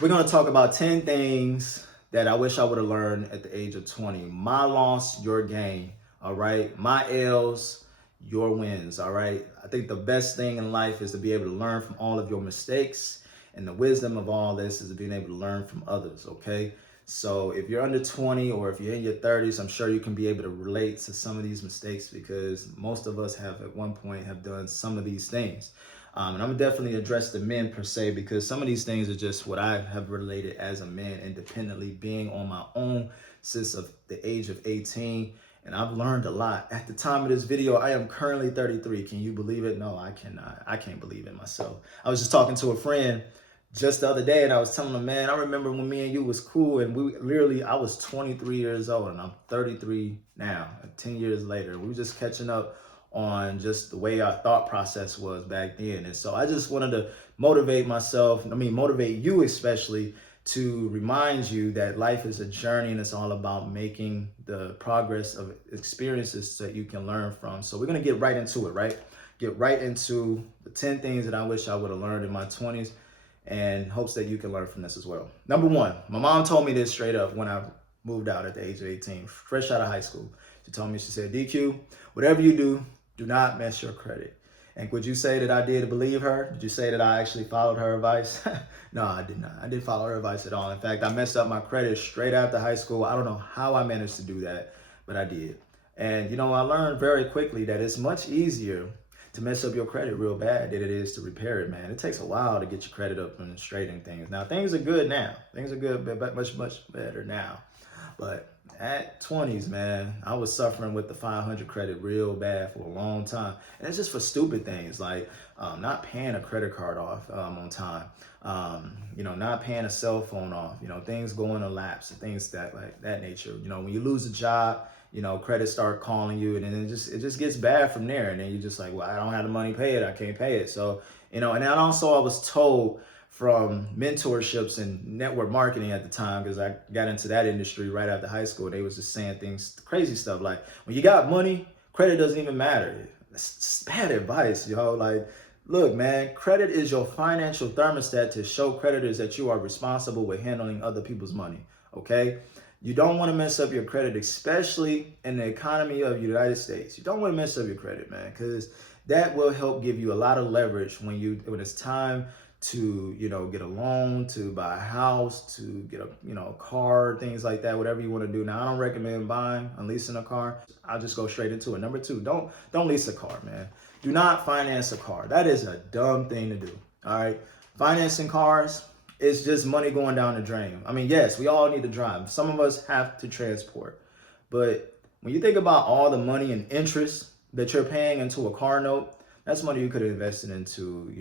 We're going to talk about 10 things that I wish I would have learned at the age of 20. My loss, your gain. All right. My L's, your wins. All right. I think the best thing in life is to be able to learn from all of your mistakes. And the wisdom of all this is being able to learn from others. Okay. So if you're under 20 or if you're in your 30s, I'm sure you can be able to relate to some of these mistakes because most of us have at one point have done some of these things. And I'm definitely address the men per se because some of these things are just what I have related as a man independently being on my own since of the age of 18. And I've learned a lot. At the time of this video, I am currently 33. Can you believe it? No, I cannot. I can't believe it myself. I was just talking to a friend just the other day and I was telling him, man, I remember when me and you was cool and I was 23 years old and I'm 33 now, 10 years later. We were just catching up on just the way our thought process was back then. And so I just wanted to motivate you especially, to remind you that life is a journey and it's all about making the progress of experiences that you can learn from. So we're going to get right into it, right? Get right into the 10 things that I wish I would have learned in my 20s and hopes that you can learn from this as well. Number one, my mom told me this straight up when I moved out at the age of 18, fresh out of high school. She told me, she said, DQ, whatever you do not mess your credit. And would you say that I did believe her? Did you say that I actually followed her advice? No, I did not. I didn't follow her advice at all. In fact, I messed up my credit straight after high school. I don't know how I managed to do that, but I did. And, I learned very quickly that it's much easier to mess up your credit real bad than it is to repair it, man. It takes a while to get your credit up and straight and things. Now, things are good now. Things are good, but much better now. But at 20s, man, I was suffering with the 500 credit real bad for a long time. And it's just for stupid things like not paying a credit card off on time, not paying a cell phone off, things going to lapse and things like that nature. When you lose a job, credit start calling you and then it just gets bad from there. And then you're just like, well, I don't have the money to pay it. I can't pay it. So, and then also I was told from mentorships and network marketing at the time, because I got into that industry right after high school. They was just saying things, crazy stuff like, when you got money, credit doesn't even matter. That's bad advice, Like, look, man, credit is your financial thermostat to show creditors that you are responsible with handling other people's money, okay? You don't want to mess up your credit, especially in the economy of the United States. You don't want to mess up your credit, man, because that will help give you a lot of leverage when it's time to get a loan, to buy a house, to get a car, things like that, whatever you want to do. Now, I don't recommend buying and leasing a car. I'll just go straight into it. Number two, don't lease a car, man. Do not finance a car. That is a dumb thing to do. All right, financing cars is just money going down the drain. I mean, yes, we all need to drive. Some of us have to transport, but when you think about all the money and interest that you're paying into a car note, that's money you could have invested into,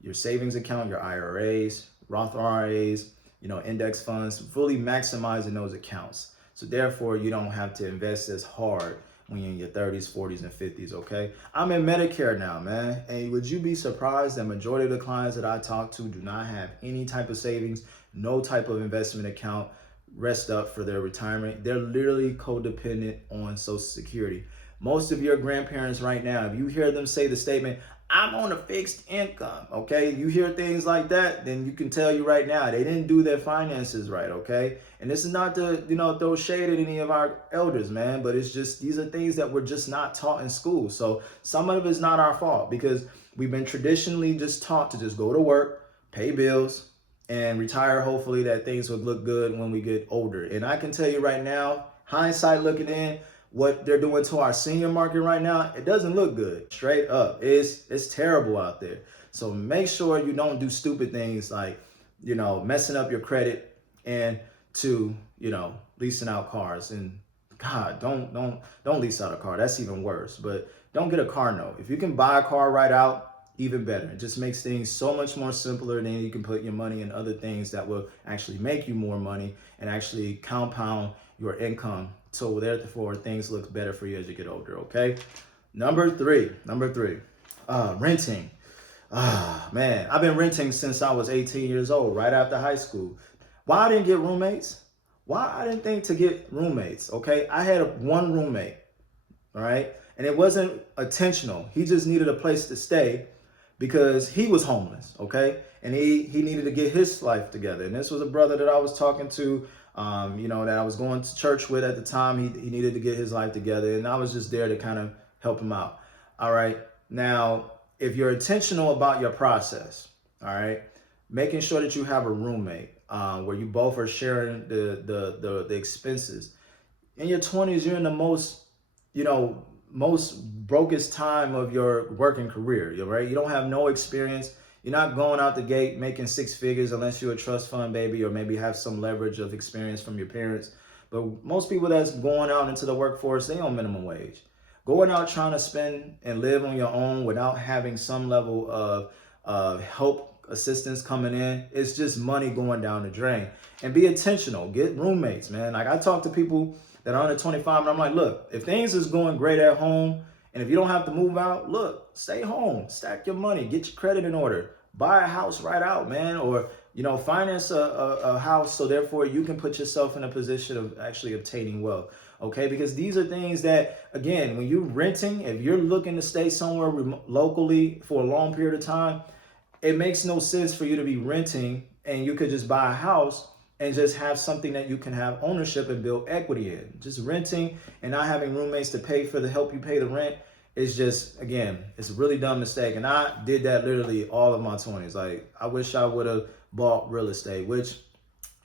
your savings account, your IRAs, Roth IRAs, index funds, fully maximizing those accounts. So therefore, you don't have to invest as hard when you're in your 30s, 40s, and 50s, okay? I'm in Medicare now, man. And would you be surprised that majority of the clients that I talk to do not have any type of savings, no type of investment account rest up for their retirement? They're literally codependent on Social Security. Most of your grandparents right now, if you hear them say the statement, I'm on a fixed income, okay? You hear things like that, then you can tell you right now, they didn't do their finances right, okay? And this is not to, throw shade at any of our elders, man, but it's just, these are things that we're just not taught in school. So some of it's not our fault because we've been traditionally just taught to just go to work, pay bills, and retire. Hopefully that things would look good when we get older. And I can tell you right now, hindsight looking in, what they're doing to our senior market right now, it doesn't look good. Straight up, it's terrible out there. So make sure you don't do stupid things like, messing up your credit and leasing out cars. And God, don't lease out a car. That's even worse. But don't get a car note. If you can buy a car right out, even better. It just makes things so much more simpler. Then you can put your money in other things that will actually make you more money and actually compound your income. So therefore, things look better for you as you get older, okay? Number three, renting. Man, I've been renting since I was 18 years old, right after high school. Why I didn't get roommates? Why I didn't think to get roommates, okay? I had one roommate, all right? And it wasn't intentional. He just needed a place to stay because he was homeless, okay? And he needed to get his life together. And this was a brother that I was talking to, that I was going to church with at the time. He needed to get his life together, and I was just there to kind of help him out. All right. Now, if you're intentional about your process, all right, making sure that you have a roommate where you both are sharing the expenses. In your 20s, you're in the most brokest time of your working career, right? You don't have no experience. You're not going out the gate making six figures unless you're a trust fund baby or maybe have some leverage of experience from your parents. But most people that's going out into the workforce, they on minimum wage. Going out trying to spend and live on your own without having some level of help, assistance coming in, it's just money going down the drain. And be intentional. Get roommates, man. Like, I talk to people that are under 25, and I'm like, look, if things is going great at home, and if you don't have to move out, look, stay home, stack your money, get your credit in order, buy a house right out, man, or finance a house so therefore you can put yourself in a position of actually obtaining wealth. Okay, because these are things that, again, when you're renting, if you're looking to stay somewhere locally for a long period of time, it makes no sense for you to be renting and you could just buy a house and just have something that you can have ownership and build equity in. Just renting and not having roommates to pay for the help you pay the rent is just, again, it's a really dumb mistake. And I did that literally all of my 20s. Like, I wish I would have bought real estate, which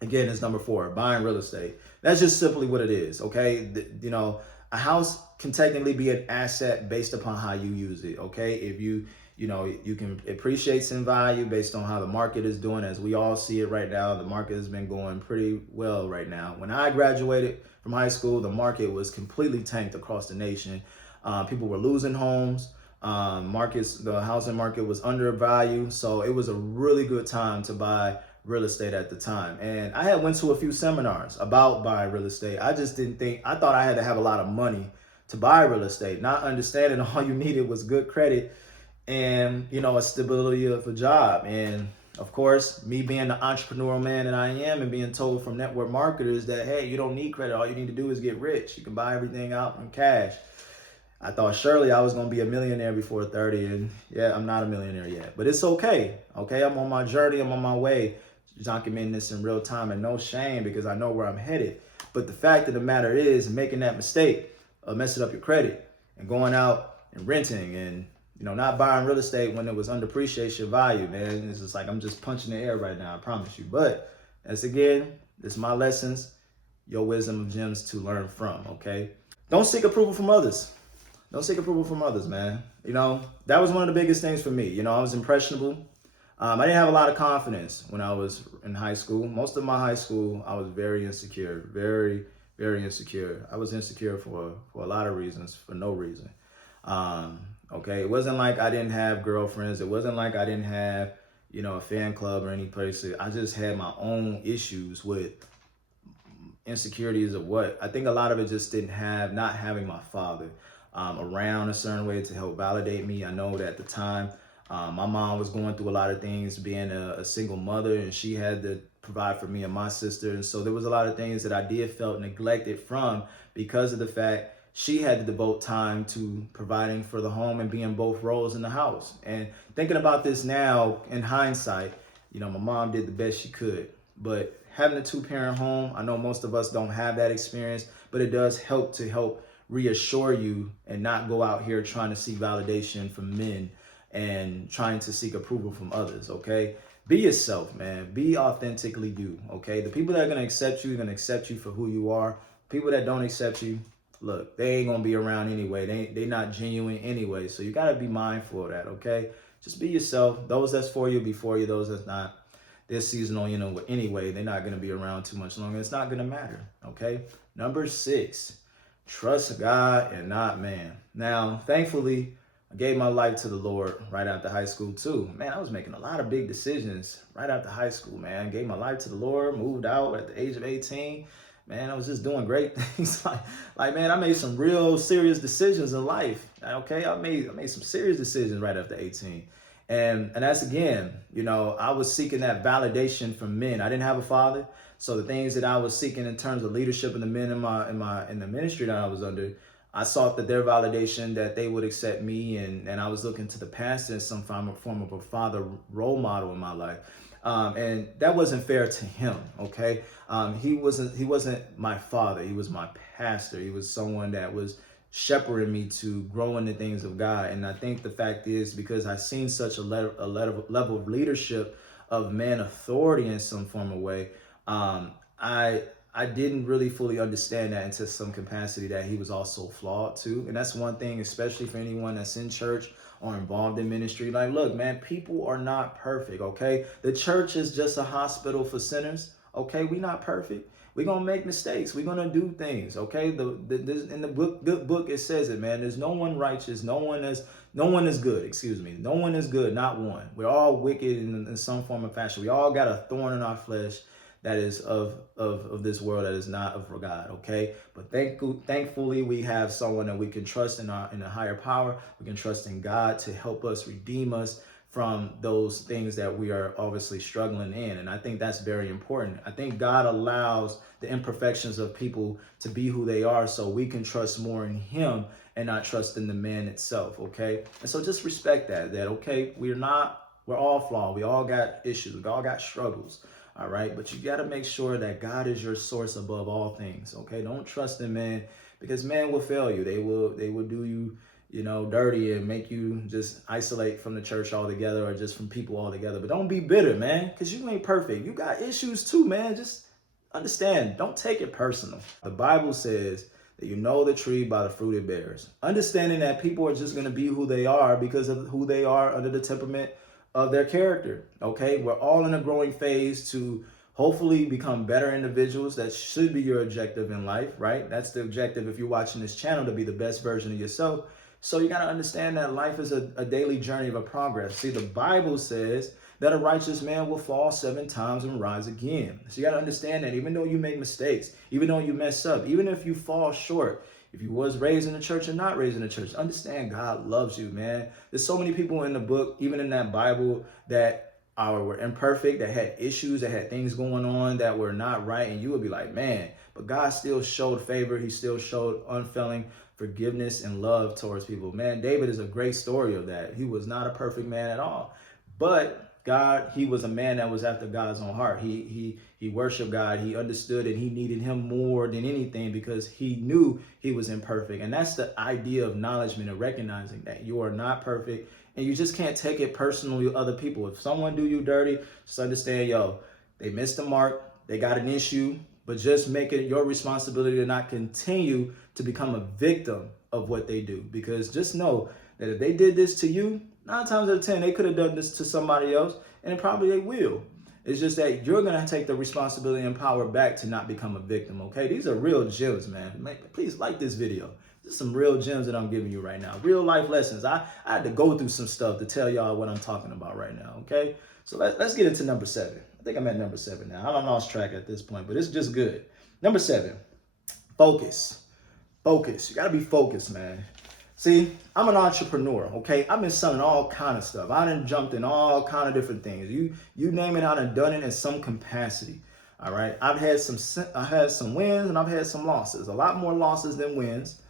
again is number 4, buying real estate. That's just simply what it is, okay? A house can technically be an asset based upon how you use it, okay? If you can appreciate in value based on how the market is doing. As we all see it right now, the market has been going pretty well right now. When I graduated from high school, the market was completely tanked across the nation. People were losing homes. The housing market was undervalued. So it was a really good time to buy real estate at the time. And I had went to a few seminars about buying real estate. I thought I had to have a lot of money to buy real estate, not understanding all you needed was good credit and a stability of a job. And of course, me being the entrepreneurial man that I am and being told from network marketers that, hey, you don't need credit, all you need to do is get rich, you can buy everything out in cash. I thought surely I was going to be a millionaire before 30, and yeah, I'm not a millionaire yet, but it's okay. I'm on my journey, I'm on my way, documenting this in real time, and no shame because I know where I'm headed. But the fact of the matter is, making that mistake of messing up your credit and going out and renting and not buying real estate when it was underappreciation value, man. It's just like I'm just punching the air right now, I promise you. But this is my lessons, your wisdom of gems to learn from, okay? Don't seek approval from others. Don't seek approval from others, man. That was one of the biggest things for me. I was impressionable. I didn't have a lot of confidence when I was in high school. Most of my high school, I was very insecure, very, very insecure. I was insecure for a lot of reasons, for no reason. Okay, it wasn't like I didn't have girlfriends. It wasn't like I didn't have, a fan club or any place. I just had my own issues with insecurities of what. I think a lot of it just not having my father around a certain way to help validate me. I know that at the time, my mom was going through a lot of things, being a single mother, and she had to provide for me and my sister. And so there was a lot of things that I felt neglected from because of the fact she had to devote time to providing for the home and being both roles in the house. And thinking about this now in hindsight, my mom did the best she could. But having a 2-parent home, I know most of us don't have that experience, but it does help reassure you and not go out here trying to seek validation from men and trying to seek approval from others, okay? Be yourself, man. Be authentically you, okay? The people that are going to accept you are going to accept you for who you are. People that don't accept you, look, they ain't going to be around anyway. They not genuine anyway. So you got to be mindful of that, okay? Just be yourself. Those that's for you, be for you. Those that's not, they're seasonal, anyway. They're not going to be around too much longer. It's not going to matter, okay? Number 6, trust God and not man. Now, thankfully, I gave my life to the Lord right after high school too. Man, I was making a lot of big decisions right after high school, man. Gave my life to the Lord, moved out at the age of 18. Man, I was just doing great things. like man, I made some real serious decisions in life. Okay, I made some serious decisions right after 18. And that's again, I was seeking that validation from men. I didn't have a father. So the things that I was seeking in terms of leadership in the men in the ministry that I was under, I sought that their validation, that they would accept me, and I was looking to the pastor as some form of a father role model in my life. And that wasn't fair to him. Okay, he wasn't my father. He was my pastor. He was someone that was shepherding me to grow in the things of God. And I think the fact is, because I've seen such a level of leadership of man authority in some form of way, I didn't really fully understand that into some capacity, that he was also flawed too. And that's one thing, especially for anyone that's in church or involved in ministry. Like, look, man, people are not perfect, okay? The church is just a hospital for sinners, okay? We not perfect. We're gonna make mistakes. We're gonna do things, okay? In the good book, it says it, man. There's no one righteous. No one is good. Excuse me. No one is good. Not one. We're all wicked in some form or fashion. We all got a thorn in our flesh that is of this world, that is not of God, okay? But thankfully, we have someone that we can trust in a higher power. We can trust in God to help us, redeem us from those things that we are obviously struggling in. And I think that's very important. I think God allows the imperfections of people to be who they are, so we can trust more in him and not trust in the man itself, okay? And so just respect that, okay, we're all flawed. We all got issues. We all got struggles. All right. But you got to make sure that God is your source above all things. OK, don't trust in man, because man will fail you. They will do you, dirty, and make you just isolate from the church altogether, or just from people altogether. But don't be bitter, man, because you ain't perfect. You got issues too, man. Just understand. Don't take it personal. The Bible says that you know the tree by the fruit it bears. Understanding that people are just going to be who they are because of who they are under the temperament of their character. Okay, we're all in a growing phase to hopefully become better individuals. That should be your objective in life, right? That's the objective if you're watching this channel, to be the best version of yourself. So you got to understand that life is a daily journey of a progress. See, the Bible says that a righteous man will fall 7 times and rise again. So you got to understand that even though you make mistakes, even though you mess up, even if you fall short, if you was raised in the church or not raised in the church, understand God loves you, man. There's so many people in the book, even in that Bible, that were imperfect, that had issues, that had things going on that were not right. And you would be like, man, but God still showed favor. He still showed unfailing forgiveness and love towards people. Man, David is a great story of that. He was not a perfect man at all. But he was a man that was after God's own heart. He worshiped God. He understood, and he needed him more than anything because he knew he was imperfect. And that's the idea of acknowledgement and recognizing that you are not perfect, and you just can't take it personally with other people. If someone do you dirty, just understand, they missed the mark. They got an issue, but just make it your responsibility to not continue to become a victim of what they do. Because just know that if they did this to you, 9 times out of 10, they could have done this to somebody else, and probably they will. It's just that you're going to take the responsibility and power back to not become a victim, okay? These are real gems, man. Please like this video. This is some real gems that I'm giving you right now. Real life lessons. I had to go through some stuff to tell y'all what I'm talking about right now, okay? So let's get into number 7. I think I'm at number 7 now. I don't lost track at this point, but it's just good. Number 7, focus. Focus. You got to be focused, man. See, I'm an entrepreneur, okay? I've been selling all kind of stuff. I done jumped in all kind of different things. You name it, I done done it in some capacity, all right? I've had some wins and I've had some losses. A lot more losses than wins,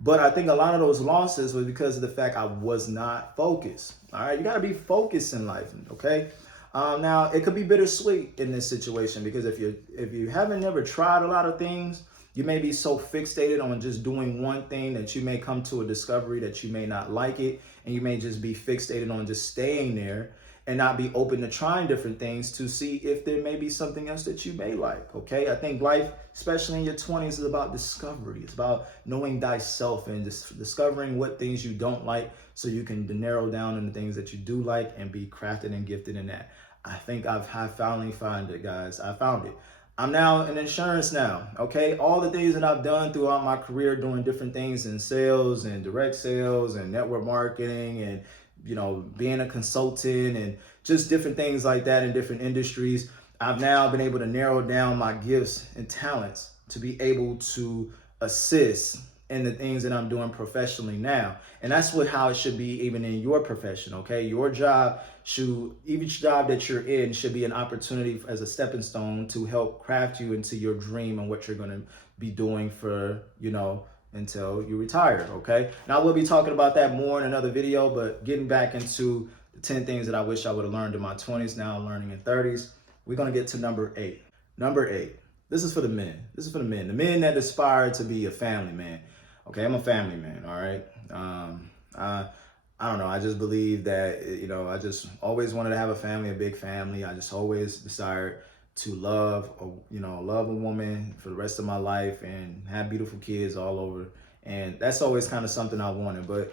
but I think a lot of those losses was because of the fact I was not focused, all right? You got to be focused in life, okay? Now, it could be bittersweet in this situation because if you haven't never tried a lot of things, you may be so fixated on just doing one thing that you may come to a discovery that you may not like it, and you may just be fixated on just staying there and not be open to trying different things to see if there may be something else that you may like, okay? I think life, especially in your 20s, is about discovery. It's about knowing thyself and just discovering what things you don't like so you can narrow down on the things that you do like and be crafted and gifted in that. I think I've finally found it, guys. I found it. I'm now in insurance now, okay? All the things that I've done throughout my career doing different things in sales and direct sales and network marketing and, being a consultant and just different things like that in different industries, I've now been able to narrow down my gifts and talents to be able to assist in the things that I'm doing professionally now. And that's how it should be even in your profession, okay? Your job each job that you're in should be an opportunity as a stepping stone to help craft you into your dream and what you're going to be doing for, until you retire, okay? Now, we'll be talking about that more in another video, but getting back into the 10 things that I wish I would have learned in my 20s, now I'm learning in 30s. We're gonna get to number 8. Number 8. This is for the men. This is for the men. The men that aspire to be a family man. Okay, I'm a family man, all right? I don't know. I just believe that, I just always wanted to have a family, a big family. I just always desired to love a woman for the rest of my life and have beautiful kids all over. And that's always kind of something I wanted. But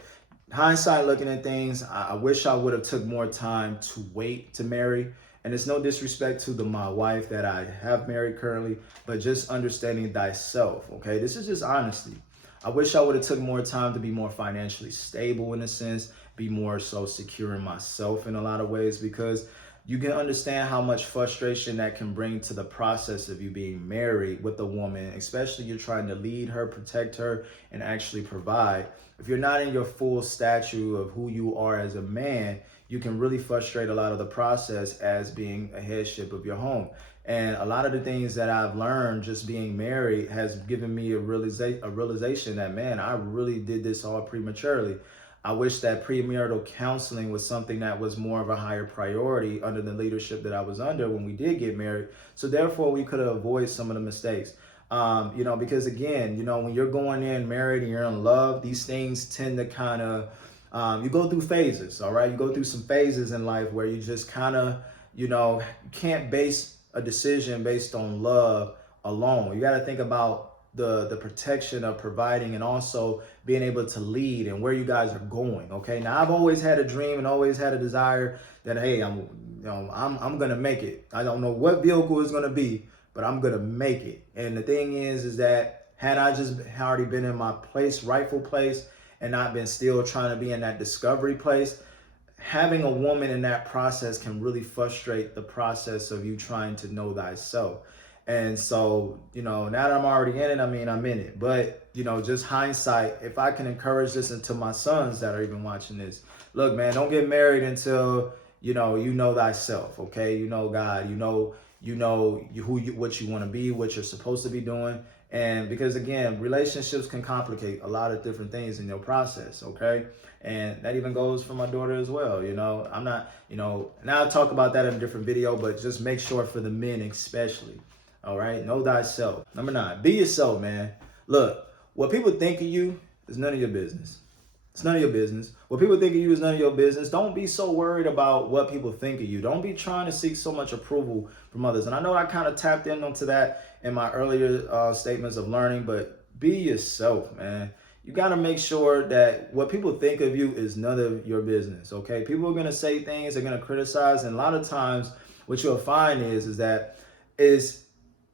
hindsight, looking at things, I wish I would have took more time to wait to marry. And it's no disrespect to my wife that I have married currently, but just understanding thyself, okay? This is just honesty. I wish I would have took more time to be more financially stable in a sense, be more so secure in myself in a lot of ways, because you can understand how much frustration that can bring to the process of you being married with a woman, especially you're trying to lead her, protect her, and actually provide. If you're not in your full stature of who you are as a man, you can really frustrate a lot of the process as being a headship of your home. And a lot of the things that I've learned just being married has given me a realization that, man, I really did this all prematurely. I wish that premarital counseling was something that was more of a higher priority under the leadership that I was under when we did get married. So therefore, we could have avoided some of the mistakes. Because again, when you're going in married and you're in love, these things tend to kind of, you go through phases, all right? You go through some phases in life where you just kind of, can't base a decision based on love alone. You got to think about the protection of providing and also being able to lead and where you guys are going. Okay. Now I've always had a dream and always had a desire that, hey, I'm going to make it. I don't know what vehicle is going to be, but I'm going to make it. And the thing is that had I just already been in my place, rightful place, and not been still trying to be in that discovery place, having a woman in that process can really frustrate the process of you trying to know thyself. And so, now that I'm already in it, I'm in it. But, just hindsight, if I can encourage this into my sons that are even watching this, look, man, don't get married until, you know thyself, okay? You know God, what you want to be, what you're supposed to be doing. And because again, relationships can complicate a lot of different things in your process, okay? And that even goes for my daughter as well. I'm not, and I'll talk about that in a different video, but just make sure for the men especially. All right, know thyself. Number 9, be yourself, man. Look, what people think of you is none of your business. It's none of your business. What people think of you is none of your business. Don't be so worried about what people think of you. Don't be trying to seek so much approval from others. And I know I kind of tapped into that in my earlier statements of learning, but be yourself, man. You got to make sure that what people think of you is none of your business, okay? People are going to say things, they're going to criticize, and a lot of times what you'll find is that it's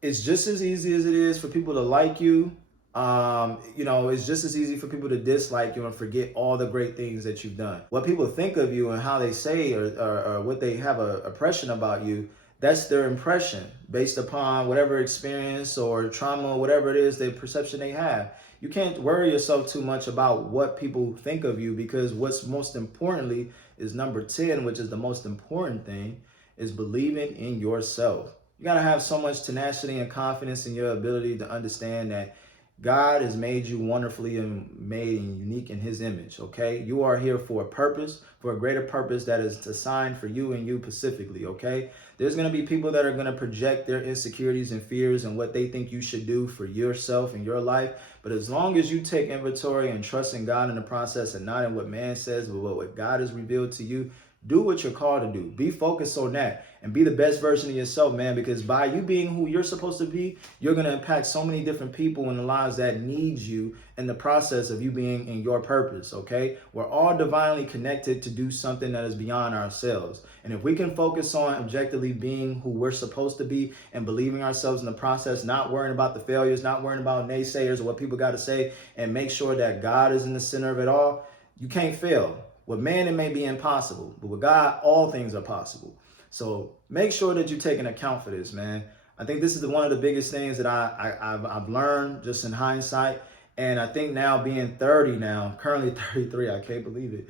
just as easy as it is for people to like you. It's just as easy for people to dislike you and forget all the great things that you've done. What people think of you and how they say or what they have an impression about you, that's their impression based upon whatever experience or trauma or whatever it is, the perception they have. You can't worry yourself too much about what people think of you, because what's most importantly is number 10, which is the most important thing, is believing in yourself. You got to have so much tenacity and confidence in your ability to understand that God has made you wonderfully and made and unique in his image, okay? You are here for a purpose, for a greater purpose that is assigned for you and you specifically, okay? There's going to be people that are going to project their insecurities and fears and what they think you should do for yourself and your life. But as long as you take inventory and trust in God in the process and not in what man says, but what God has revealed to you, do what you're called to do. Be focused on that and be the best version of yourself, man, because by you being who you're supposed to be, you're going to impact so many different people in the lives that need you in the process of you being in your purpose, okay? We're all divinely connected to do something that is beyond ourselves. And if we can focus on objectively being who we're supposed to be and believing ourselves in the process, not worrying about the failures, not worrying about naysayers or what people got to say, and make sure that God is in the center of it all, you can't fail. With man, it may be impossible, but with God, all things are possible. So make sure that you take an account for this, man. I think this is one of the biggest things that I've learned just in hindsight. And I think now being 30 now, currently 33, I can't believe it.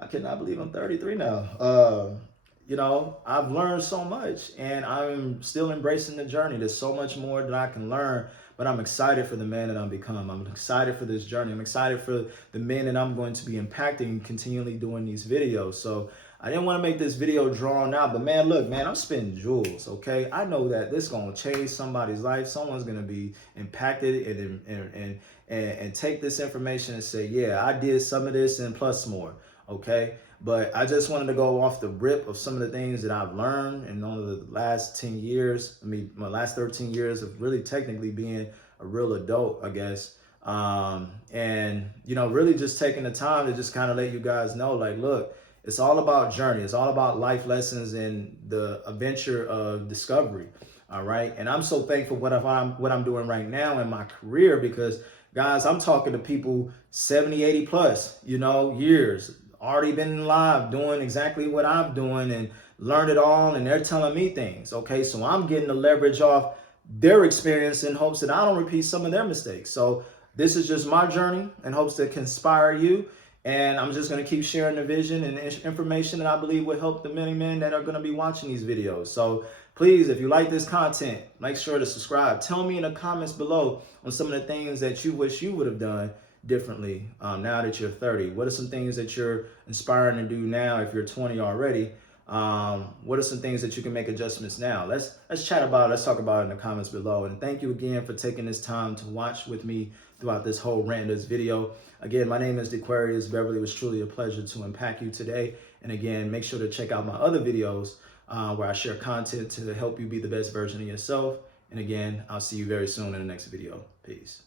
I cannot believe I'm 33 now. you know, I've learned so much and I'm still embracing the journey. There's so much more that I can learn, but I'm excited for the man that I'm become. I'm excited for this journey. I'm excited for the men that I'm going to be impacting continually doing these videos. So I didn't want to make this video drawn out, but man, look, man, I'm spending jewels, okay? I know that this is going to change somebody's life. Someone's going to be impacted and take this information and say, yeah, I did some of this and plus more, okay? But I just wanted to go off the rip of some of the things that I've learned in over the last 10 years. I mean, my last 13 years of really technically being a real adult, I guess. And, you know, really just taking the time to just kind of let you guys know, like, look, it's all about journey. It's all about life lessons and the adventure of discovery. All right. And I'm so thankful what I'm doing right now in my career because, guys, I'm talking to people 70, 80 plus, you know, years, already been live doing exactly what I'm doing and learned it all. And they're telling me things. Okay. So I'm getting the leverage off their experience in hopes that I don't repeat some of their mistakes. So this is just my journey in hopes to inspire you. And I'm just going to keep sharing the vision and information that I believe will help the many men that are going to be watching these videos. So please, if you like this content, make sure to subscribe. Tell me in the comments below on some of the things that you wish you would have done differently now that you're 30. What are some things that you're inspiring to do now if you're 20 already? What are some things that you can make adjustments now? Let's chat about it. Let's talk about it in the comments below. And thank you again for taking this time to watch with me throughout this whole rant, this video. Again, my name is Aquarius Beverly. It was truly a pleasure to impact you today. And again, make sure to check out my other videos where I share content to help you be the best version of yourself. And again, I'll see you very soon in the next video. Peace.